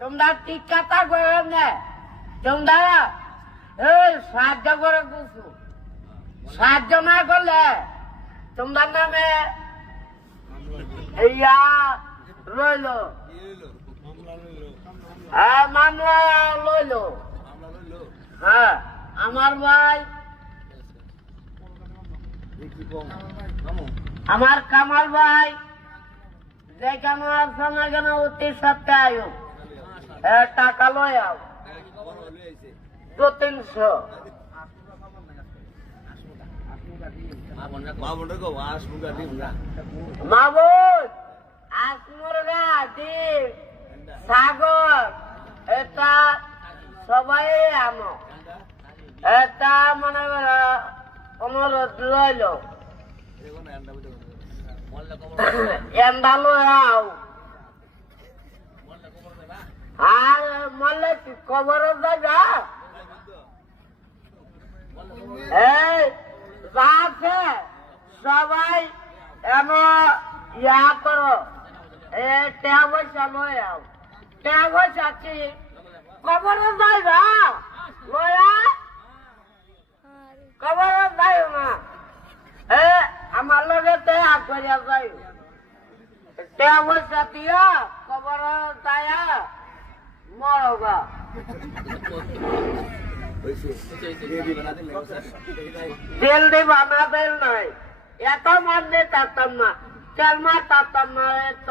তোমরা টিকা করেন না, তোমরা এই সাহায্য করে বুঝছো, সাহায্য না করলে তোমার নামে ইয়া রইল, মামলা লইল। হ্যাঁ, আমার ভাই, আমার কামাল ভাই যেখানে আছে না কেন অতি সপ্তাহে টাকা লয় 200-300। মাবুদ আসমুরগা ডিম সাগর এটা সবাই আমো, এটা মনে করো অনুরোধ লইল এন্ডা লয়াও। আর মরলে কবর জায়গা এই যা আছে সবাই এমন ইয়া করো, টাকা পয়সা লয়াও, টাকা পয়সা কি কবর জায়গা লয়া, কবর যাই না আমার লগে টাকা করিয়া যাই, টাকা পয়সা দিয়া কবর যায়া মরবা। তেল দিবা না, তেল নাই, এত মারলে তারতাম না, তেল মার তারতাম না, এত